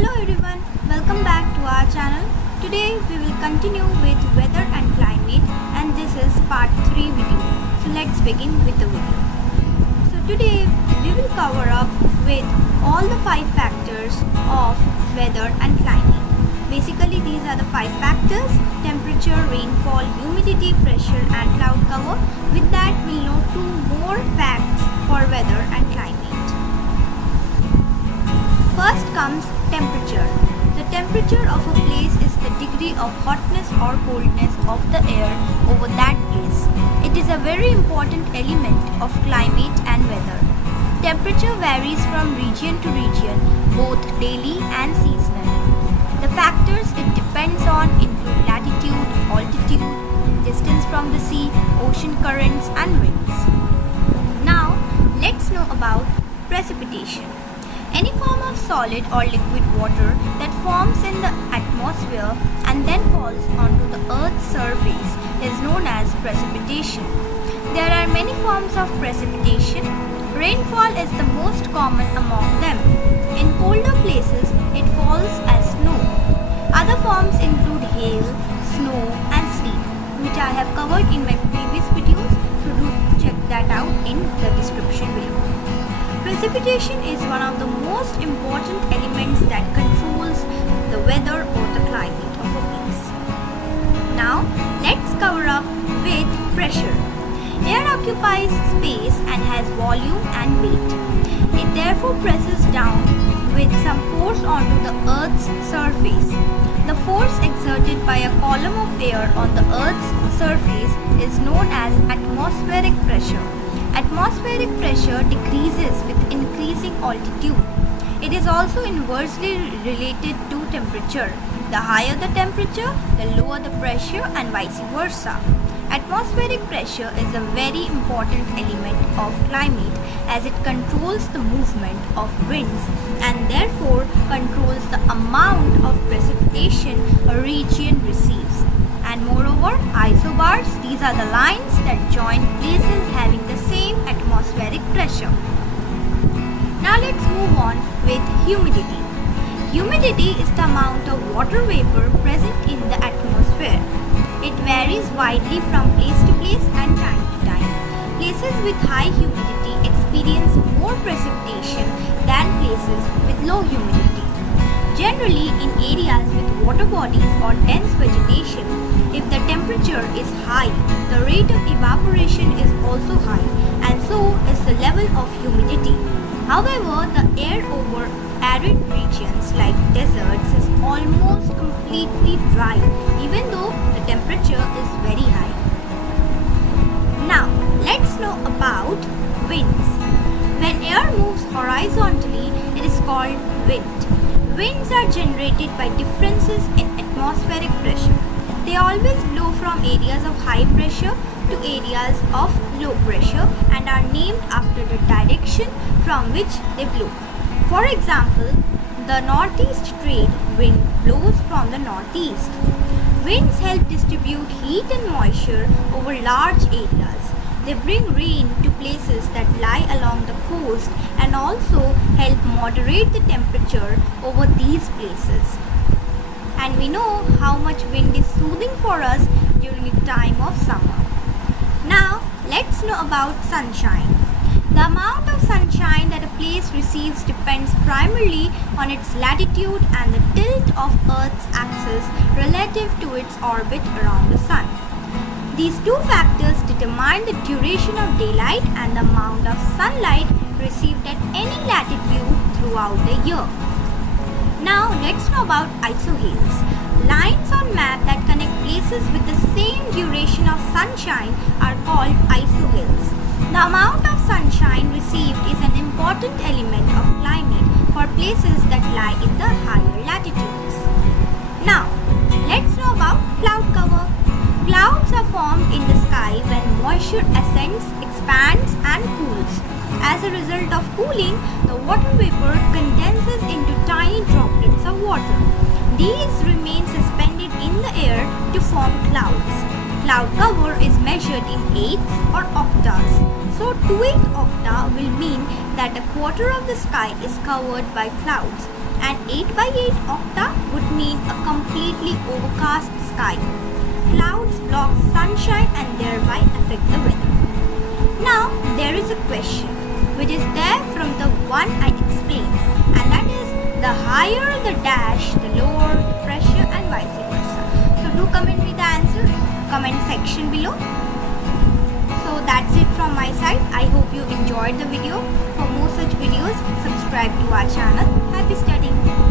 Hello everyone, welcome back to our channel. Today we will continue with weather and climate, and this is part 3 video. So let's begin with the video. So today we will cover up with all the 5 factors of weather and climate. Basically these are the 5 factors: temperature, rainfall, humidity, pressure and cloud cover. With that we'll know 2 more facts for weather and climate. First comes temperature. The temperature of a place is the degree of hotness or coldness of the air over that place. It is a very important element of climate and weather. Temperature varies from region to region, both daily and seasonally. The factors it depends on include latitude, altitude, distance from the sea, ocean currents and winds. Now, let's know about precipitation. Any form of solid or liquid water that forms in the atmosphere and then falls onto the Earth's surface is known as precipitation. There are many forms of precipitation. Rainfall is the most common among them. In colder places, it falls as snow. Other forms include hail, snow and sleet, which I have covered in my previous videos, so do check that out in the description below. Precipitation is one of the most important elements that controls the weather or the climate of a place. Now, let's cover up with pressure. Air occupies space and has volume and weight. It therefore presses down with some force onto the Earth's surface. The force exerted by a column of air on the Earth's surface is known as atmospheric pressure. Atmospheric pressure decreases with increasing altitude. It is also inversely related to temperature. The higher the temperature, the lower the pressure and vice versa. Atmospheric pressure is a very important element of climate as it controls the movement of winds and therefore controls the amount of precipitation a region receives. And moreover, isobars, these are the lines that join places having the same atmospheric pressure. Now let's move on with humidity. Humidity is the amount of water vapor present in the atmosphere. It varies widely from place to place and time to time. Places with high humidity experience more precipitation than places with low humidity. Generally, in areas with water bodies or dense vegetation, if the temperature is high, the rate of evaporation is also high, and so is the level of humidity. However, the air over arid regions like deserts is almost completely dry, even though the temperature is very high. Now, let's know about winds. When air moves horizontally, it is called wind. Winds are generated by differences in atmospheric pressure. They always blow from areas of high pressure to areas of low pressure and are named after the direction from which they blow. For example, the northeast trade wind blows from the northeast. Winds help distribute heat and moisture over large areas. They bring rain to places that lie along the coast and also help moderate the temperature over these places. And we know how much wind is soothing for us during the time of summer. Now, let's know about sunshine. The amount of sunshine that a place receives depends primarily on its latitude and the tilt of Earth's axis relative to its orbit around the sun. These 2 factors determine the duration of daylight and the amount of sunlight received at any latitude throughout the year. Now let's know about isohails. Lines on map that connect places with the same duration of sunshine are called isohails. The amount of sunshine received is an important element of climate for places that lie in the higher latitudes. Now, let's know about cloud cover. Clouds are formed in the sky when moisture ascends, expands and cools. As a result of cooling, the water vapor condenses into tiny droplets of water. These remain suspended in the air to form clouds. Cloud cover is measured in eighths or octaves. So 2/8 octa will mean that a quarter of the sky is covered by clouds. An 8x8 octa would mean a completely overcast sky. Clouds block sunshine and thereby affect the weather. Now, there is a question which is there from the one I explained, and that is the higher the dash, the lower the pressure, and vice versa. So, do comment me the answer, comment section below. So, that's it from my side. I hope you enjoyed the video. For more such videos, subscribe to our channel. Happy studying!